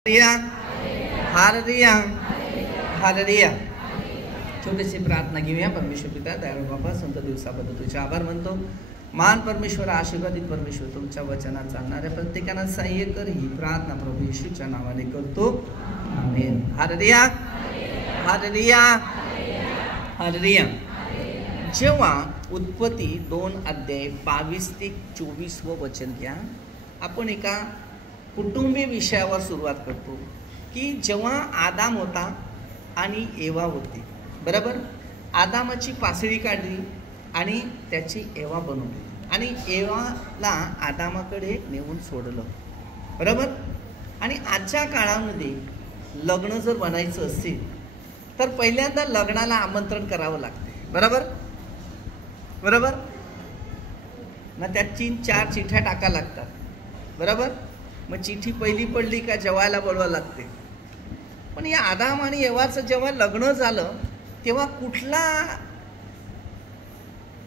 Hallelujah hallelujah. छोटीशी प्रार्थना घेऊया. परमेश्वर पिता दयाळू बाबा, संत दिवसाबद्दल तुझे आभार मानतो. महान परमेश्वर, आशीर्वादित परमेश्वर, तुमच्या वचनात चालणाऱ्या प्रत्येकाला सहाय्य कर, ही प्रार्थना प्रभू येशूच्या नावाने करतो. आमेन. हालेलुया हालेलुया हालेलुया. जेव्हा उत्पत्ती 2 अध्याय 22 ते 24 वचन घ्या. आपण एका कुटुंबीय विषयावर सुरुवात करतो की जेव्हा आदाम होता आणि एवा होती, बरोबर. आदामाची पासळी काढली आणि त्याची एवा बनवली आणि एवाला आदामाकडे नेऊन सोडलं, बरोबर. आणि आजच्या काळामध्ये लग्न जर बनायचं असेल तर पहिल्यांदा लग्नाला आमंत्रण करावं लागते, बरोबर बरोबर ना. त्यात 3-4 चिठ्ठ्या टाका लागतात, बरोबर. मग चिठ्ठी पहिली पडली का जेवायला बोलवायला लागते. पण या आदाम आणि एवाचं जेव्हा लग्न झालं तेव्हा कुठला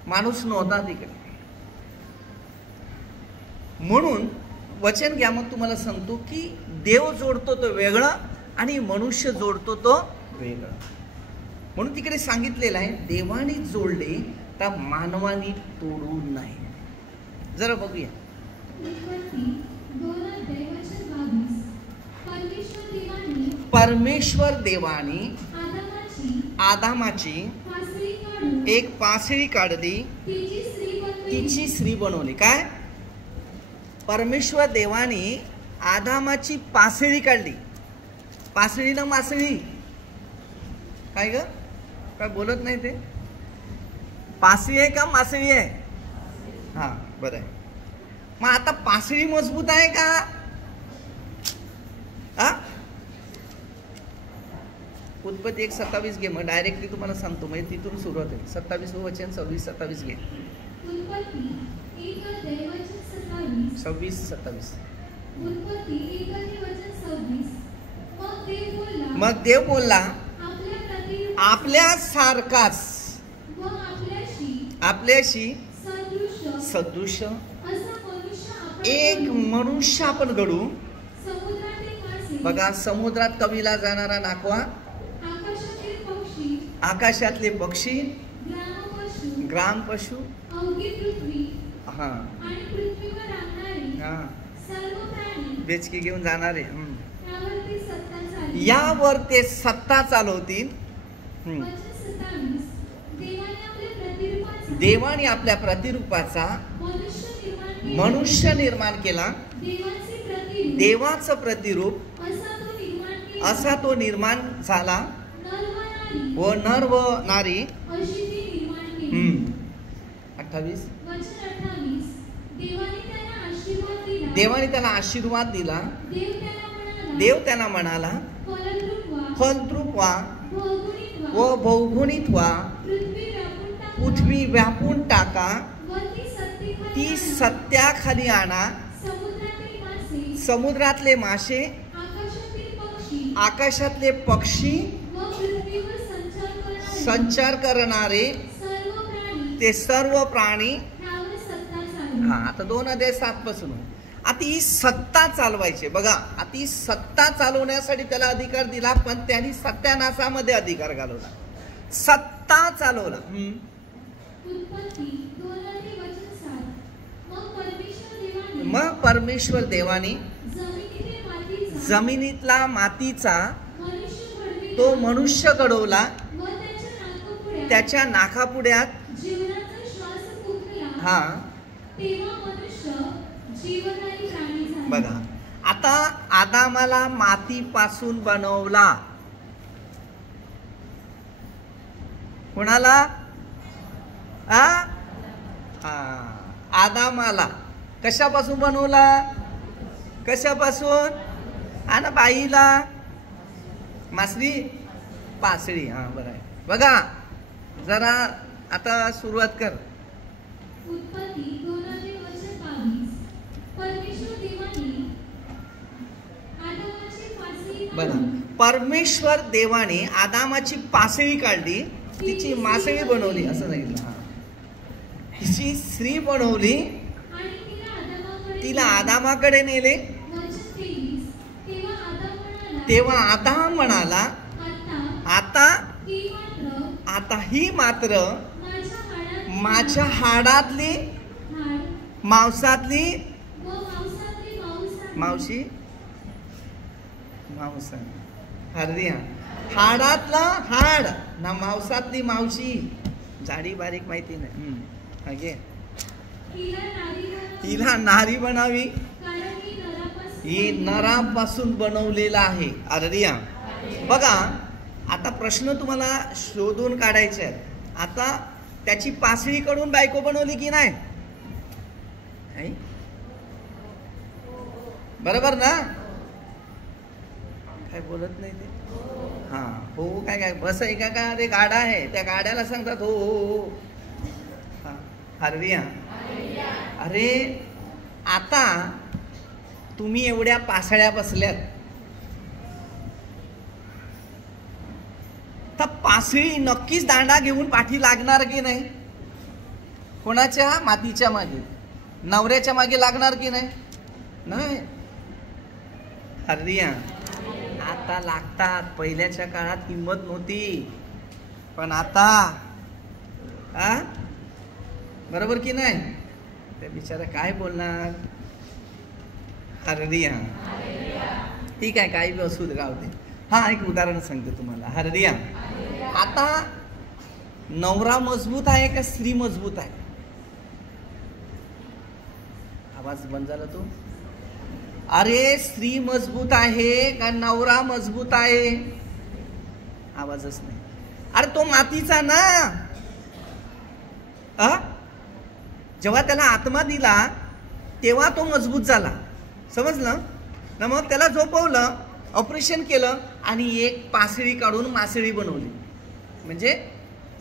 माणूस नव्हता तिकडे. म्हणून वचन घ्या, मग तुम्हाला सांगतो की देव जोडतो तो वेगळं आणि मनुष्य जोडतो तो वेगळं. म्हणून तिकडे सांगितलेलं आहे, देवाने जोडले तर मानवाने तोडू नाही. जरा बघूया. परमेश्वर देवाने आदामाची एक पासळी काढली, तिची स्त्री बनवली. काय? परमेश्वर देवाने आदामाची पासळी काढली. पासळी ना मासळी? काय ग, काय बोलत नाही ते? पासळी आहे का मासळी आहे? हा, बरं आहे. मग आता पासळी मजबूत आहे का? उत्पत्ती 1:27 घे. मग डायरेक्टली तुम्हाला सांगतो, म्हणजे तिथून सुरुवात आहे. 27 वचन 26-27 घे. 26-27. मग देव बोलला, आपल्या सारखाच आपल्याशी सदृश एक मनुष्य आपण घडू. बघा, समुद्रात कवीला जाणारा नाकवा, आकाशातले पक्षी, ग्राम पशु, हा हा, बेचकी घेऊन जाणारे, यावर ते सत्ता चालवतील. देवाने आपल्या प्रतिरूपाचा मनुष्य निर्माण केला. देवाचं प्रतिरूप असा तो निर्माण झाला व नर व नारी. 28. देवाने त्याला आशीर्वाद दिला. देव त्यांना म्हणाला, फलद्रूप व्हा व बहुगुणित व्हा, पृथ्वी व्यापून टाका, ती सत्याखाली आणा. समुद्रातले मासे, आकाशातले पक्षी, संचार करणारे ते सर्व प्राणी. हा, आता 2 अध्याय 7 पासून. आता ही सत्ता चालवायची. बघा, आता ही सत्ता चालवण्यासाठी त्याला अधिकार दिला, पण त्यांनी सत्यानाशामध्ये अधिकार घालवला, सत्ता चालवला. मग परमेश्वर देवाने जमिनीतला मातीचा तो मनुष्य घडवला, त्याच्या नाकापुड्यात. हा, बघा, आता आदामाला मातीपासून बनवला. कोणाला? आदामाला. कशापासून बनवला? कशापासून? आणि बाईला मासळी, पासळी. हा, बरं आहे. बघा, जरा आता सुरुवात कर. बघा, परमेश्वर देवाने आदामाची पासळी काढली, तिची मासळी बनवली असं सांगितलं. हा, तिची स्त्री बनवली, तिला आदामाकडे नेले. तेव्हा आदाम म्हणाला, आता ही मात्र माझ्या हाडातली मांसातली मावशी मांस हरदिया हाडातला हाड ना मांसातली मावशी जाडी बारीक माहिती नाही. तिला नारी बनावी, ही नरापासून बनवलेला आहे. हरदिया बघा, आता प्रश्न तुम्हाला शोधून काढायचे आहेत. आता त्याची पासळी कडून बायको बनवली की नाही? बरोबर ना? काय बोलत नाही ते. हा हो काय काय बस आहे का? ते गाडा आहे, त्या गाड्याला सांगतात हो हो हो. हरदिया अरे आता तुम्ही एवढ्या पासळ्या बसल्यात, तर पासळी नक्कीच दांडा घेऊन पाठी लागणार की नाही? कोणाच्या? मातीच्या मागे, नवऱ्याच्या मागे लागणार की नाही? नाही. हरदिया आता लागतात. पहिल्याच्या काळात हिंमत नव्हती, पण आता बरोबर की नाही? त्या बिचारा काय बोलणार? हरदिया ठीक आहे, काही असू दे, राहू दे. हा एक उदाहरण सांगते तुम्हाला. हरदिया आता नवरा मजबूत आहे का स्त्री मजबूत आहे? आवाज बंद झाला तो. अरे स्त्री मजबूत आहे का नवरा मजबूत आहे? आवाजच नाही. अरे तो मातीचा ना. जेव्हा त्याला आत्मा दिला तेव्हा तो मजबूत झाला, समजलं ना? मग त्याला झोपवलं, ऑपरेशन केलं आणि एक पासळी काढून मासळी बनवली, म्हणजे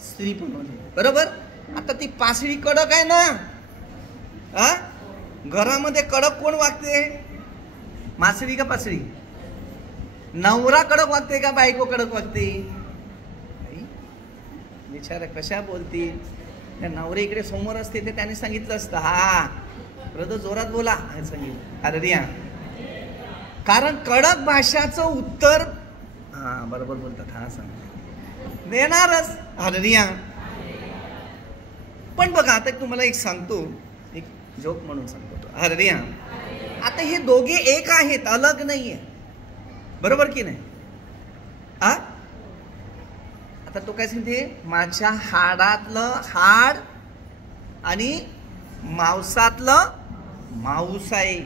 स्त्री बनवली. बरोबर? आता ती पासळी कडक आहे ना. घरामध्ये कडक कोण वागते? मासळी का पासळी? नवरा कडक वागते का बायको कडक वागते? विचार कशा बोलतील. त्या नवरे इकडे समोर असते ते त्याने सांगितलं असतं, हा ब्रदर जोरात बोला हे सांगितलं. हरदिया कारण कडक भाषाचं उत्तर बरोबर बोलतात, हा सांग देणारच. हरदिया पण बघा, आता तुम्हाला एक सांगतो, एक जोक म्हणून सांगतो. हरदिया आता हे दोघे एक आहेत, अलग नाहीये. बरोबर की नाही? आता तो काय सांगते, माझ्या हाडातलं हाड आणि मांसातलं मांस आहे,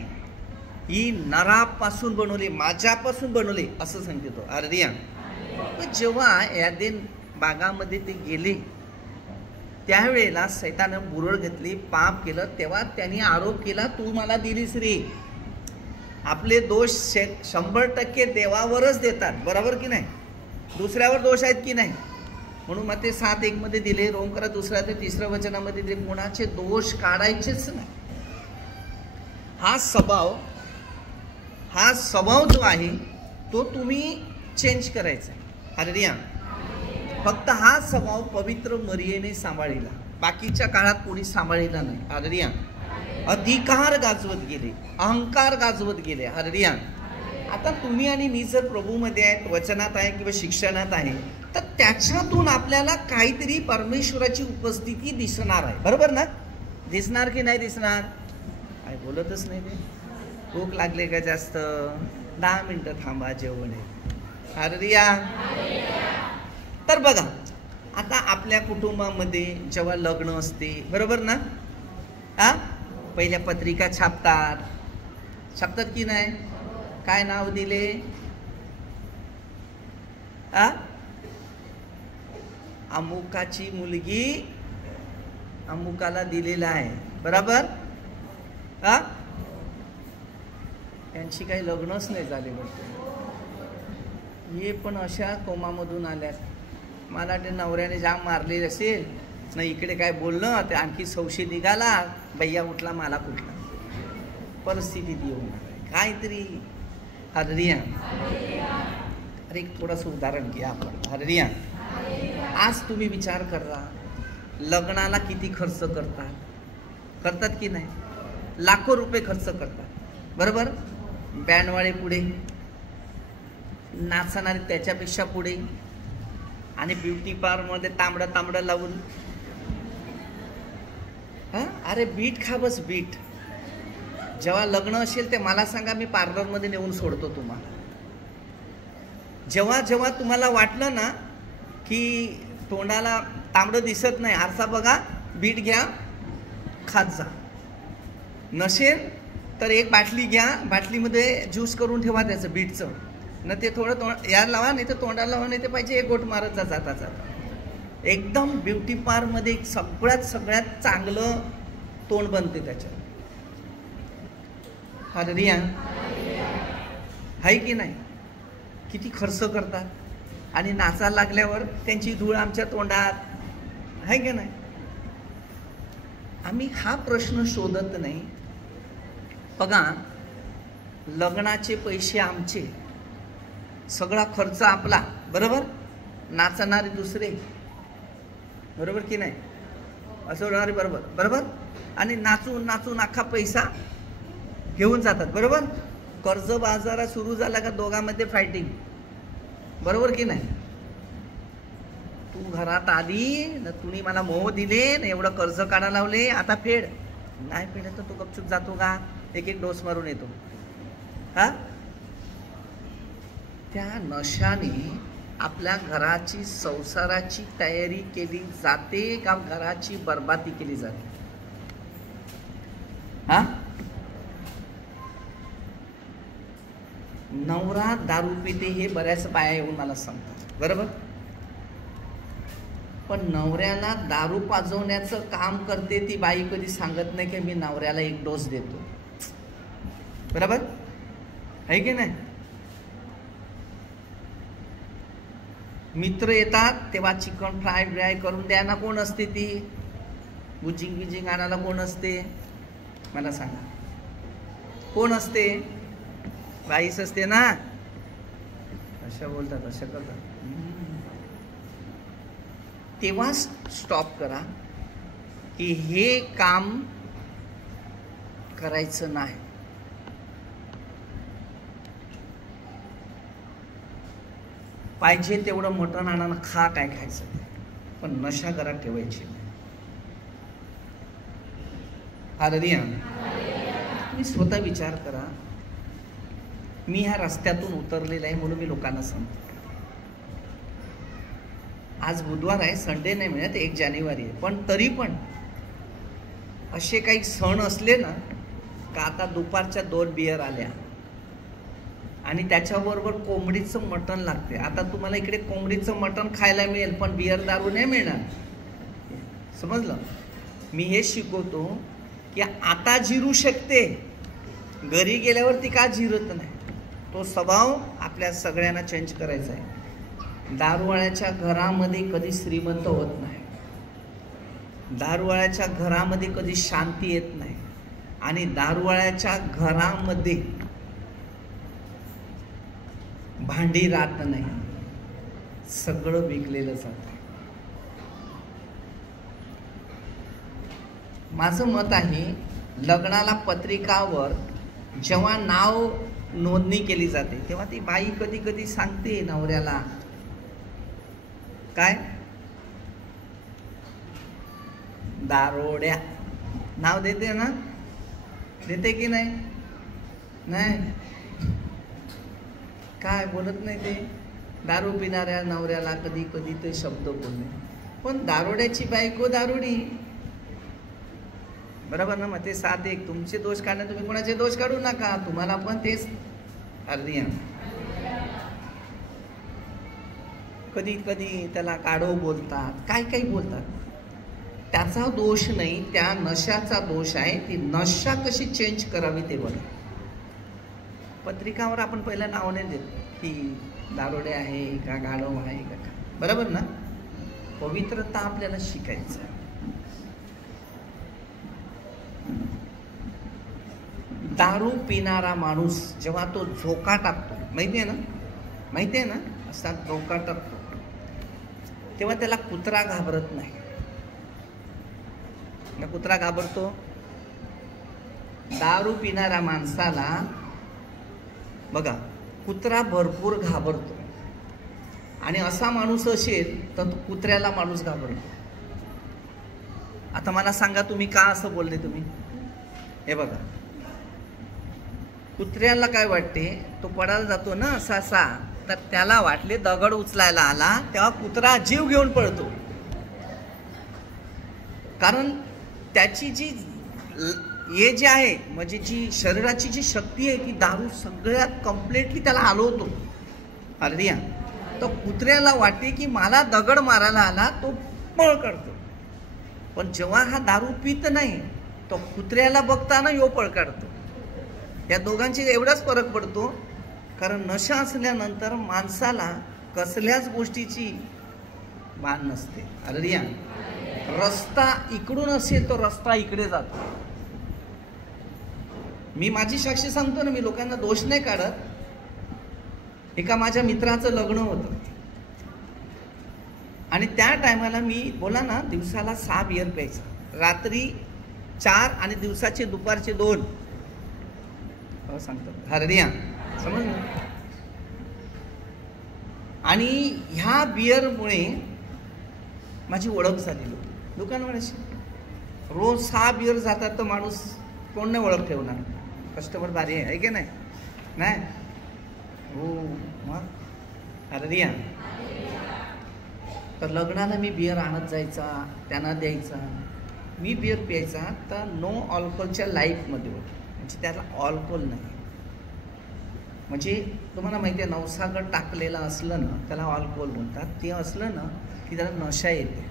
ही नरापासून बनवली, माझ्यापासून बनवली, असं सांगते तो. हरदिया जेव्हा यादेन बागामध्ये ते गेले त्यावेळेला सैतानं बुरळ घेतली, पाप केलं, तेव्हा त्यांनी आरोप केला, तू मला दिलीस रे. आपले दोष 100% देवावरच देतात, बरोबर की नाही? दुसऱ्यावर दोष आहेत की नाही? म्हणून मग ते 7:1 मध्ये दिले, रोम करा 2 ते 3 वचनामध्ये दिले, कोणाचे दोष काढायचेच नाही. हा स्वभाव जो आहे तो तुम्ही चेंज करायचा. हरदिया फक्त हा स्वभाव पवित्र मरियेने सांभाळला, बाकीच्या काळात कोणी सांभाळला नाही. हरदिया अधिकार गाजवत गेले, अहंकार गाजवत गेले. हरदिया आता तुम्ही आणि मी जर प्रभूमध्ये आहेत, वचनात आहे किंवा शिक्षणात आहे, तर त्याच्यातून आपल्याला काहीतरी परमेश्वराची उपस्थिती दिसणार आहे. बरोबर ना? दिसणार की नाही दिसणार? काय बोलतच नाही ते. भूक लागले का जास्त? 10 मिनिटं थांबा, जेवण आहे. हरदिया तर बघा, आता आपल्या कुटुंबामध्ये जेव्हा लग्न असते, बरोबर ना? पहिल्या पत्रिका छापतात की नाही? काय नाव दिले? अमुकाची मुलगी अमुकाला दिलेला आहे, बरोबर? त्यांची काही लग्नच नाही झाले. हे पण अशा कोमामधून आल्यात. मला ते नवऱ्याने जाम मारले असेल ना, इकडे काय बोलणं ते आणखी सौशे निघाला, भैया उठला मला कुठला, परिस्थितीत येऊन काहीतरी. हरदिया अरे थोडंसं उदाहरण घ्या आपण. हरदिया आज तुम्ही विचार करा, लग्नाला किती खर्च करतात की नाही? लाखो रुपये खर्च करतात, बरोबर? बँडवाळे पुढे, नाचणारे त्याच्यापेक्षा पुढे, आणि ब्युटी पार्लरमध्ये तांबडं तांबडं लावून. हां, अरे बीट खा, बस बीट. जेव्हा लग्न असेल ते मला सांगा, मी पार्लरमध्ये नेऊन सोडतो तुम्हाला. जेव्हा जेव्हा तुम्हाला वाटलं ना की तोंडाला तांबडं दिसत नाही, आरसा बघा, बीट घ्या, खात जा. नसेल तर एक बाटली घ्या, बाटलीमध्ये ज्यूस करून ठेवा त्याचं बीटचं, न ते थोडं यार लावा, नाही तर तोंडाला लावा, नाही ते पाहिजे एक गोट मारत जा जाता जाता. एकदम ब्युटी पार्लरमध्ये सगळ्यात चांगलं तोंड बनते त्याच्यात. हालेलुया, आहे की नाही? किती खर्च करतात, आणि नाचायला लागल्यावर त्यांची धूळ आमच्या तोंडात, आहे की नाही? आम्ही हा प्रश्न शोधत नाही. बघा, लग्नाचे पैसे आमचे, सगळा खर्च आपला, बरोबर, नाचणारे दुसरे, बरोबर की नाही? असं होणारे, बरोबर बरोबर, आणि नाचून नाचून अख्खा पैसा घेऊन जातात, बरोबर. कर्ज बाजारा सुरू झाला का दोघांमध्ये फायटिंग, बरोबर की नाही? तू घरात आली ना, तुम्ही मला मोह दिले ना, एवढं कर्ज काढा लावले, आता फेड. नाही फेडत तर तू गपचूप जातो का, एक एक डोस मारून येतो. हा, त्या नशाने आपल्या घराची, संसाराची तयारी केली जाते का घराची बरबादी केली जाते? हा, नवरा दारू पिते हे बऱ्याच बाया येऊन मला सांगतात, बरोबर. पण नवऱ्याला दारू पाजवण्याचं काम करते ती बाई कधी सांगत नाही की मी नवऱ्याला एक डोस देतो, बरोबर आहे की नाही? मित्र येतात तेव्हा चिकन फ्राय करून द्या ना, कोण असते ती? बुजिंग आणायला कोण असते मला सांगा? कोण असते? बाईस असते ना. अशा बोलतात, अशा करतात. तेव्हा स्टॉप करा की हे काम करायचं नाही. पाहिजे तेवढं मटण आणा, खा, काय खायचं ते, पण नशा घरात ठेवायची नाही. हालेलुया. तुम्ही स्वतः विचार करा. मी ह्या रस्त्यातून उतरलेला आहे म्हणून मी लोकांना सांगतो. आज बुधवार आहे, संडे नाही मिळत, 1 जानेवारी आहे, पण तरी पण असे काही सण असले ना का, आता दुपारच्या 2 बियर आल्या आणि त्याच्याबरोबर कोंबडीचं मटण लागते. आता तुम्हाला इकडे कोंबडीचं मटण खायला मिळेल, पण बियर दारू नाही मिळणार. समजलं? मी हे शिकवतो की आता जिरू शकते, घरी गेल्यावर ती का जिरत नाही. तो स्वभाव आपल्या सगळ्यांना चेंज करायचा आहे. दारूवाळ्याच्या घरामध्ये कधी श्रीमंत होत नाही, दारूवाळ्याच्या घरामध्ये कधी शांती येत नाही, आणि दारूवाळ्याच्या घरामध्ये भांडी राहत नाही, सगळं विकलेलं जातं. माझं मत आहे, लग्नाला पत्रिकावर जेव्हा नाव नोंदणी केली जाते तेव्हा ती बाई कधी कधी सांगते नवऱ्याला, काय दारोड्या नाव देते ना, देते की नाही? नाही, काय बोलत नाही ते. दारू पिणाऱ्या नवऱ्याला कधी कधी ते शब्द बोलणे, पण दारोड्याची बायको दारुडी, बरोबर ना? मग ते 7-1 तुमचे दोष काढणे, तुम्ही कोणाचे दोष काढू नका, तुम्हाला पण तेच. हालेलुया. कधी कधी त्याला काढो बोलतात, काय काही बोलतात, त्याचा दोष नाही, त्या नशाचा दोष आहे. ती नशा कशी चेंज करावी ते बघा. पत्रिकावर आपण पहिलं नाव नाही देत की दारोडे आहे का, गाढव आहे का, बरोबर ना? पवित्रता आपल्याला शिकायचं आहे. दारू पिणारा माणूस जेव्हा तो झोका टाकतो, माहिती आहे ना, माहिती आहे ना, असा झोका टाकतो तेव्हा त्याला कुत्रा घाबरत नाही ना. कुत्रा घाबरतो? दारू पिणाऱ्या माणसाला बघा, कुत्रा भरपूर घाबरतो, आणि असा माणूस असेल तर तो कुत्र्याला माणूस घाबरतो. आता मला सांगा तुम्ही का असं बोलले तुम्ही? हे बघा, कुत्र्याला काय वाटते, तो पडायला जातो ना असा, तर त्याला वाटले दगड उचलायला आला, तेव्हा कुत्रा जीव घेऊन पळतो. कारण त्याची जी हे जे आहे, म्हणजे जी शरीराची जी शक्ती आहे, की दारू सगळ्यात कम्प्लिटली त्याला हलवतो. अरे तर कुत्र्याला वाटते की मला दगड मारायला आला, तो पळ काढतो. पण जेव्हा हा दारू पित नाही, तो कुत्र्याला बघताना यो पळ काढतो. या दोघांची एवढाच फरक पडतो. कारण नशा असल्यानंतर माणसाला कसल्याच गोष्टीची भान नसते. अरे रस्ता इकडून असेल तो रस्ता इकडे जातो. मी माझी साक्षी सांगतो ना, मी लोकांना दोष नाही काढत. एका माझ्या मित्राचं लग्न होतं, आणि त्या टायमाला मी बोला ना, दिवसाला 6 बियर प्यायचा, रात्री 4 आणि दिवसाचे दुपारचे 2 सांगतो. हरदिया समजलं. आणि ह्या बियरमुळे माझी ओळख झाली. दुकानवर अशी रोज 6 बियर जातात, तर माणूस कोण नाही ओळख ठेवणार. कस्टमर भारी आहे की नाही? नाही हो मग. अरे तर लग्नाला मी बियर आणत जायचा, त्यांना द्यायचा. मी बियर प्यायचा तर नो अल्कोहोलच्या लाईफमध्ये होतं, म्हणजे त्याला अल्कोहोल नाही. म्हणजे तुम्हाला माहिती आहे, नवसागड टाकलेलं असलं ना त्याला अल्कोहोल म्हणतात. ते असलं ना की त्याला नशा येते.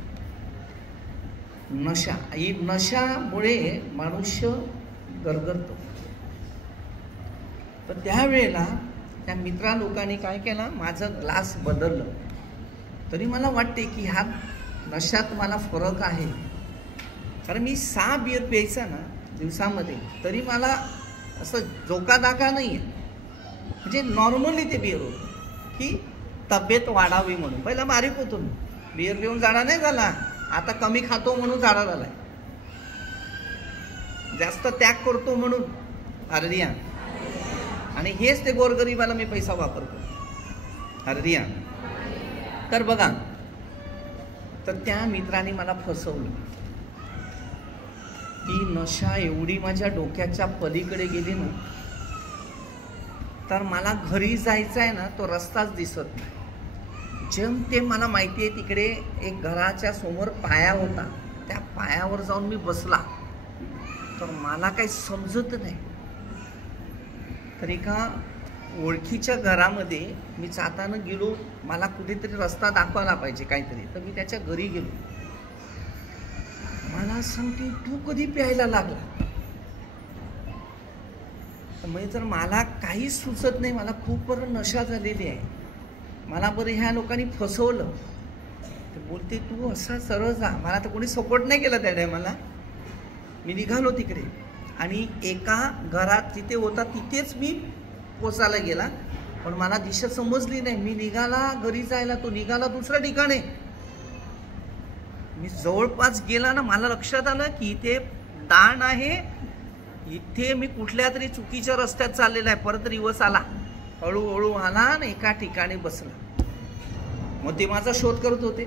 नशा, ही नशामुळे मनुष्य गरगरतो. तर त्यावेळेला त्या मित्रा लोकांनी काय केलं, माझं ग्लास बदललं. तरी मला वाटते की ह्या नशात मला फरक आहे. कारण मी 6 बियर प्यायचा ना दिवसामध्ये, तरी मला असं जोकादाका नाही आहे. म्हणजे नॉर्मली ते बियर होतं की तब्येत वाढावी म्हणून. पहिला बारीक होतो मी, बियर पिऊन जाडा नाही झाला. आता कमी खातो म्हणून जाडा झालाय, जास्त त्याग करतो म्हणून. अरे आणि हेच ते गोरगरिबाला मी पैसा वापरतो. अरे तर बघा, तर त्या मित्राने मला फसवलं. ती नशा एवढी माझ्या डोक्याच्या पलीकडे गेली ना, तर मला घरी जायचं आहे ना, तो रस्ताच दिसत नाही. जेम ते मला माहिती आहे, तिकडे एक घराच्या समोर पाया होता, त्या पायावर जाऊन मी बसला. तर मला काही समजत नाही. तर एका ओळखीच्या घरामध्ये मी जाताना गेलो, मला कुठेतरी रस्ता दाखवायला पाहिजे काहीतरी. तर मी त्याच्या घरी गेलो. मला सांगते, तू कधी प्यायला लागला? म्हणजे तर मला काहीच सुचत नाही, मला खूप बरं नशा झालेली आहे. मला बरं ह्या लोकांनी फसवलं. ते बोलते तू असा सरळ जा. मला तर कोणी सपोर्ट नाही केला त्या टायमाला. मी निघालो तिकडे, आणि एका घरात जिथे होता तिथेच मी पोचायला गेला. पण मला दिशा समजली नाही. मी निघाला घरी जायला, तो निघाला दुसऱ्या ठिकाणी. मी जवळपास गेला ना, मला लक्षात आलं की इथे दाण आहे, इथे मी कुठल्या तरी चुकीच्या रस्त्यात चाललेला आहे. परत रिवर्स आला, हळूहळू आला आणि एका ठिकाणी बसला. मग ते माझा शोध करत होते.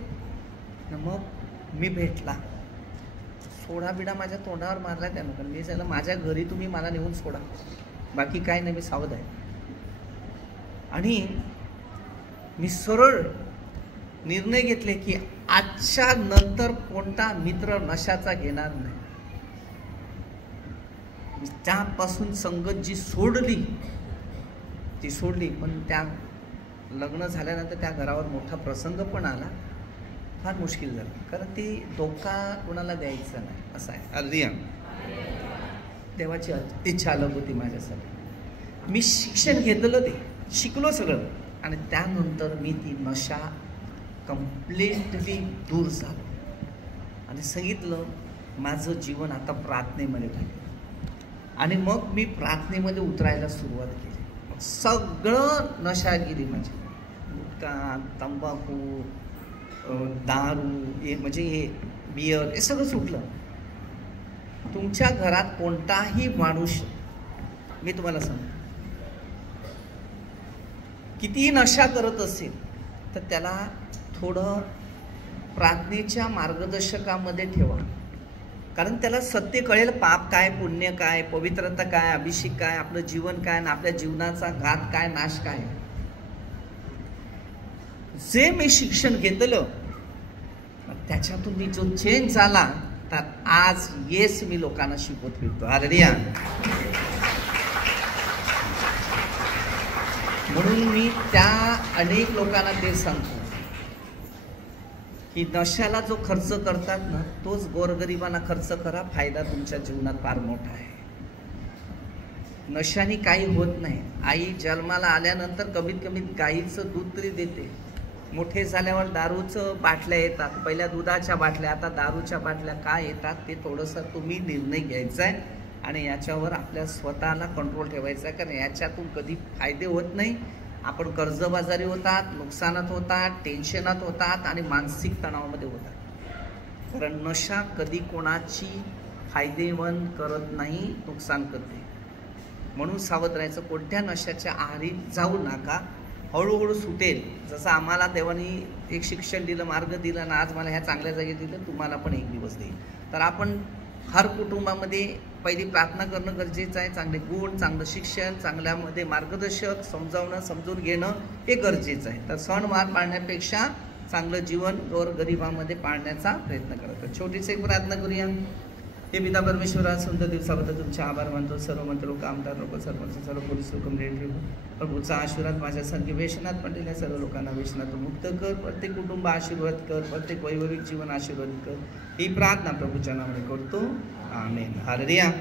मग मी भेटला. सोडा बिडा माझ्या तोंडावर मारला त्यानं. कारण मी सांगितलं, माझ्या घरी तुम्ही मला नेऊन सोडा, बाकी काय नाही, मी सावध आहे. आणि मी सरळ निर्णय घेतले की आजच्या नंतर कोणता मित्र नशाचा घेणार नाही. त्यापासून संगत जी सोडली ती सोडली. पण त्या लग्न झाल्यानंतर त्या घरावर मोठा प्रसंग पण आला. फार मुश्किल झालं, कारण ती धोका कोणाला द्यायचा नाही असं आहे. अर्धिया देवाची इच्छा अलग होती माझ्यासाठी. मी शिक्षण घेतलं, ते शिकलो सगळं, आणि त्यानंतर मी ती नशा कम्प्लिटली दूर झालो. आणि सांगितलं माझं जीवन आता प्रार्थनेमध्ये झालं. आणि मग मी प्रार्थनेमध्ये उतरायला सुरुवात केली. सगळं नशा गेली माझी. गुटखा, तंबाखू, दारू, हे म्हणजे हे बियर, हे सगळं सुटलं. तुमच्या घरात कोणताही माणूस, मी तुम्हाला सांगतो, कितीही नशा करत असेल तर त्याला थोडं प्रार्थनेच्या मार्गदर्शकामध्ये ठेवा, कारण त्याला सत्य कळेल. पाप काय, पुण्य काय, पवित्रता काय, अभिषेक काय, आपलं जीवन काय, आणि आपल्या जीवनाचा घात काय, नाश काय. जे मी शिक्षण घेतलं त्याच्यातून मी जो चेंज झाला, तर आज येस मी लोकांना शिकवत फिरतो. हालेलुया. म्हणून मी त्या अनेक लोकांना ते सांगतो की नशाला जो खर्च करतात ना, तोच गोरगरिबांना खर्च करा, फायदा तुमच्या जीवनात फार मोठा आहे. नशाने काही होत नाही. आई जन्माला आल्यानंतर कमीत कमी गाईचं दूध तरी देते. मोठे झाल्यावर दारूचं बाटल्या येतात, पहिल्या दुधाच्या बाटल्या, आता दारूच्या बाटल्या काय येतात ते थोडंसं तुम्ही निर्णय घ्यायचा आहे आणि याच्यावर आपल्या स्वतःला कंट्रोल ठेवायचा आहे, कारण याच्यातून कधी फायदे होत नाही. आपण कर्जबाजारी होतात, नुकसानात होतात, टेन्शनात होतात आणि मानसिक तणावामध्ये होतात. कारण नशा कधी कोणाची फायदेमंद करत नाही, नुकसान करते. म्हणून सावध राहायचं. कोणत्या नशाच्या आहारी जाऊ नका, हळूहळू सुटेल. जसं आम्हाला देवानी एक शिक्षण दिलं, मार्ग दिला ना, आज मला ह्या चांगल्या जागी दिलं, तुम्हाला पण एक दिवस देईल. तर आपण हर कुटुंबामध्ये पहिली प्रार्थना करणं गरजेचं आहे. चांगले गुण, चांगलं शिक्षण, चांगल्यामध्ये मार्गदर्शक, समजून घेणं हे गरजेचं आहे. तर सणवार पाळण्यापेक्षा चांगलं जीवन गोरगरिबामध्ये पाळण्याचा प्रयत्न करतो. छोटीशी एक प्रार्थना करूया. हे पिता परमेश्वरा, सुंदर दिवसाबद्दल तुमचे आभार मानतो. सर्व मंत्र लोक, आमदार लोक, सरपंच, सर्व पोलीस लोक, प्रभूचा आशीर्वाद माझ्यासारखे व्यसनात पडलेल्या सर्व लोकांना व्यसनातून मुक्त कर. प्रत्येक कुटुंब आशीर्वाद कर, प्रत्येक वैभविक जीवन आशीर्वाद कर. ही प्रार्थना प्रभूच्या नावाने करतो. आमेन. हालेलुया.